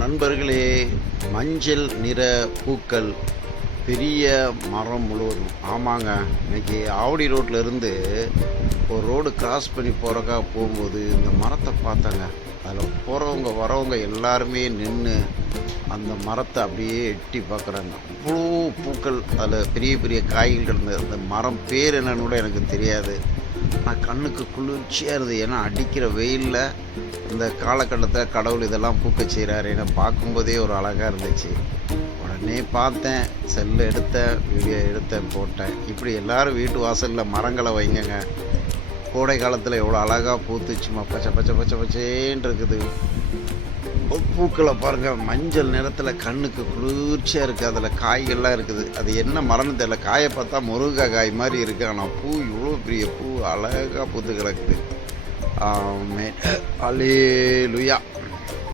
நண்பர்களே, மஞ்சள் நிற பூக்கள் பெரிய மரம் முழுவதும். ஆமாங்க, இன்னைக்கு ஆவடி ரோட்டில் இருந்து ஒரு ரோடு கிராஸ் பண்ணி போகிறக்காக போகும்போது இந்த மரத்தை பார்த்தாங்க. அதில் போகிறவங்க வரவங்க எல்லாருமே நின்று அந்த மரத்தை அப்படியே எட்டி பார்க்குறாங்க. அவ்வளோ பூக்கள், அதில் பெரிய பெரிய காய்கள் இருந்தது. அந்த மரம் பேர் என்னன்னு கூட எனக்கு தெரியாது. ஆனால் கண்ணுக்கு குளிர்ச்சியாக இருந்தது. ஏன்னா அடிக்கிற வெயிலில் இந்த காலகட்டத்தில் கடவுள் இதெல்லாம் பூக்க செய்கிறாரு. ஏன்னா பார்க்கும்போதே ஒரு அழகாக இருந்துச்சு. உடனே பார்த்தேன், செல்லை எடுத்தேன், வீடியோ எடுத்தேன், போட்டேன். இப்படி எல்லோரும் வீட்டு வாசலில் மரங்களை வைங்கங்க. கோடை காலத்தில் எவ்வளோ அழகாக பூத்துச்சுமா, பச்சை பச்சை பச்சை பச்சேன்னு இருக்குது. பூக்களை பாருங்கள், மஞ்சள் நிறத்தில் கண்ணுக்கு குளிர்ச்சியாக இருக்குது. அதில் காய்கள்லாம் இருக்குது. அது என்ன மரம்னு தெரியல. காயை பார்த்தா முருங்கைக்காய் காய் மாதிரி இருக்குது. ஆனால் பூ இவ்வளோ பெரிய பூ அழகாக பூத்து கிடக்குது. அல்லேலூயா.